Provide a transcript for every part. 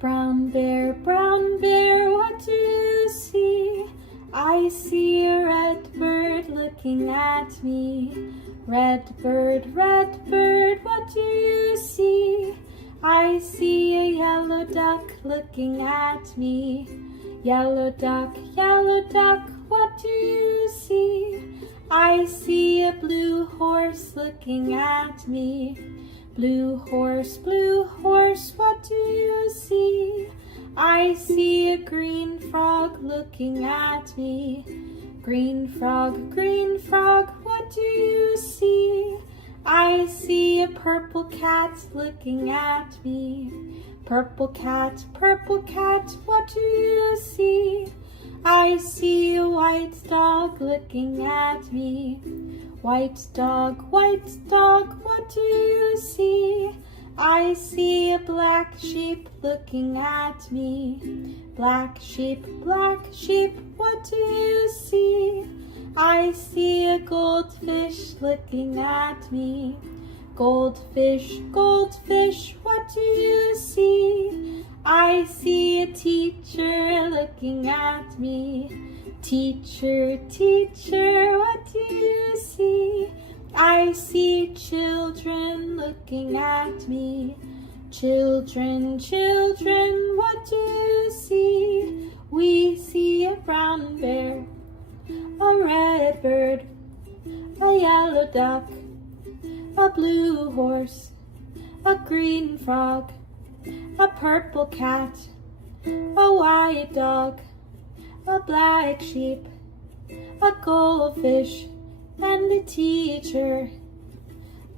Brown bear, what do you see? I see a red bird looking at me. Red bird, what do you see? I see a yellow duck looking at me. Yellow duck, what do you see? I see a blue horse looking at me. Blue horse, what do you see? I see a green frog looking at me. Green frog, what do you see? I see a purple cat looking at me. Purple cat, what do you see? I see a white dog looking at me. White dog, what do you see? I see a black sheep looking at me. Black sheep, what do you see? I see a goldfish looking at me. Goldfish, what do you see? I see a teacher looking at me. Teacher, what do you see? I see children looking at me. Children, what do you see? We see a brown bear, a red bird, a yellow duck, a blue horse, a green frog, a purple cat, a white dog, a black sheep, a goldfish, and a teacher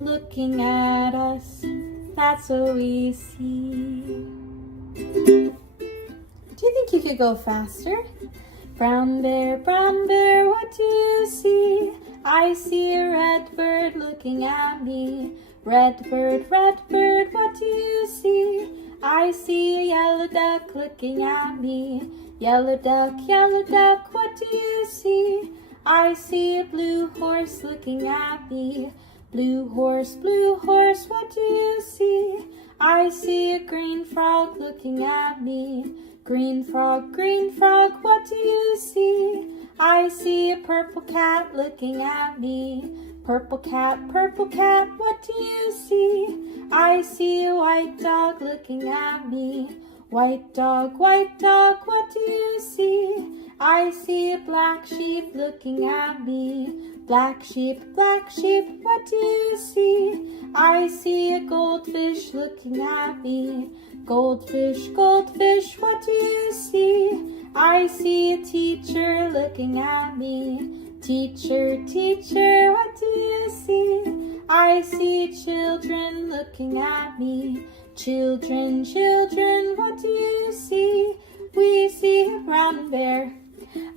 looking at us. That's what we see. Do you think you could go faster? Brown bear, what do you see? I see a red bird looking at me. Red bird, what do you see? I see a yellow duck looking at me. Yellow duck, what do you see? I see a blue horse looking at me. Blue horse, what do you see? I see a green frog looking at me. Green frog, what do you see? I see a purple cat looking at me. Purple cat, what do you see? I see a white dog looking at me. White dog, what do you see? I see a black sheep looking at me. Black sheep, what do you see? I see a goldfish looking at me. Goldfish, what do you see? I see a teacher looking at me. Teacher, what do you see? I see children looking at me. Children, what do you see? We see a brown bear,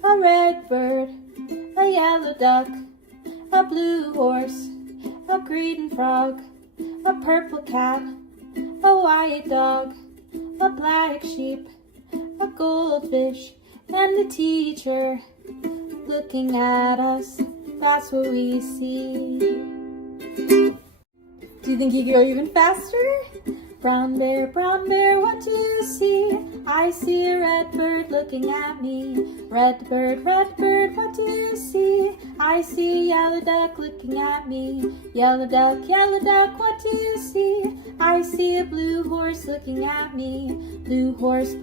a red bird, a yellow duck, a blue horse, a green frog, a purple cat, a white dog, a black sheep, a goldfish, and a teacher looking at us. That's what we see. Do you think you could go even faster? Brown bear, what do you see? I see a red bird looking at me. Red bird, what do you see? I see a yellow duck looking at me. Yellow duck, what do you see? I see a blue horse looking at me. Blue horse,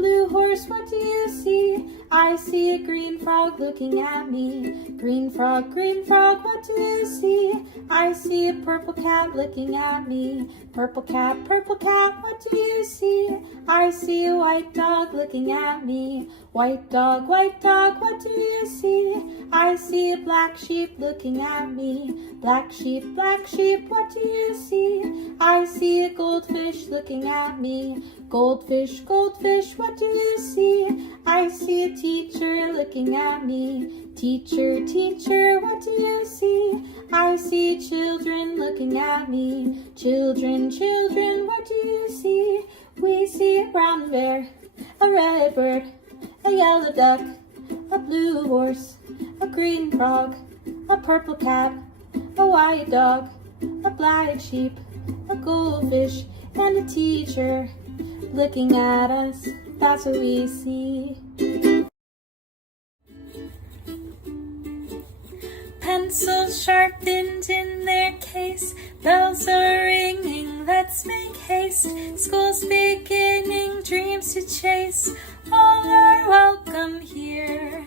what do you see? I see a green frog looking at me. Green frog, what do you see? I see a purple cat looking at me. Purple cat, what do you see? I see a white dog looking at me. White dog, what do you see? I see a black sheep looking at me. Black sheep, what do you see? I see a goldfish looking at me. Goldfish, what do you see? I see a teacher looking at me. Teacher, what do you see? I see children looking at me. Children, what do you see? We see a brown bear, a red bird, a yellow duck, a blue horse, a green frog, a purple cat, a white dog, a black sheep, a goldfish, and a teacher looking at us, that's what we see. Pencils sharpened in their case, bells are ringing, let's make haste. School's beginning, dreams to chase, all are welcome here.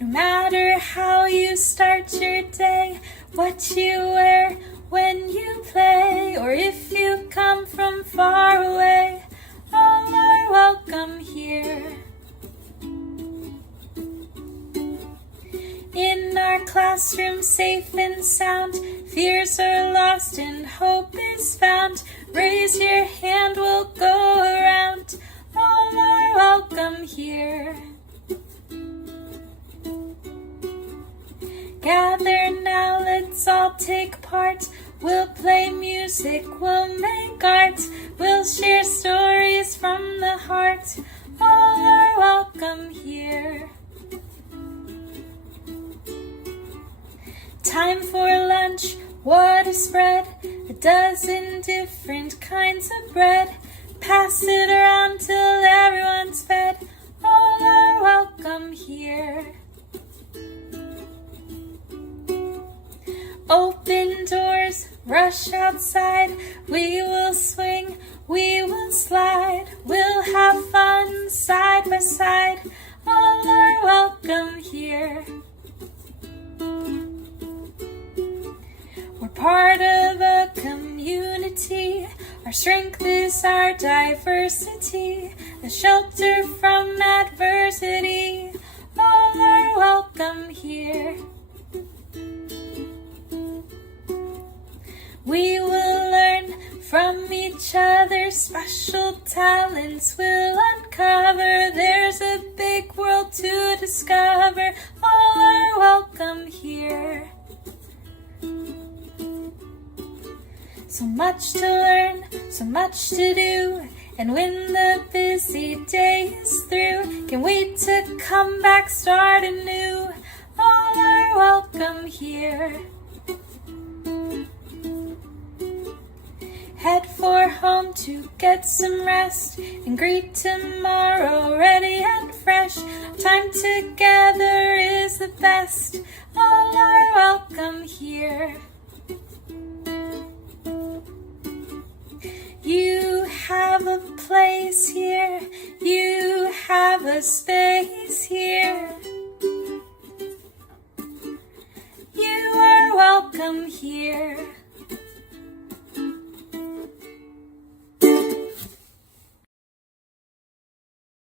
No matter how you start your day, what you wear when you play, or if you come from far away, all are welcome here. In our classroom, safe and sound, fears are lost and hope is found. Raise your hand, we'll go around, all are welcome here. Gather now, let's all take part. We'll play music, we'll make art, we'll share stories from the heart, all are welcome here. Time for lunch, what a spread, a dozen different kinds of bread. Pass it around till everyone's fed, all are welcome here. Open doors, rush outside, we will swing, we will slide, we'll have fun side by side, all are welcome here. We're part of a community, our strength is our diversity, a shelter from adversity, all are welcome here. We will learn from each other, special talents we'll uncover. There's a big world to discover, all are welcome here. So much to learn, so much to do, and when the busy day is through, can't wait to come back, start anew, all are welcome here. Head for home to get some rest and greet tomorrow ready and fresh. Time together is the best, all are welcome here. You have a place here, you have a space here.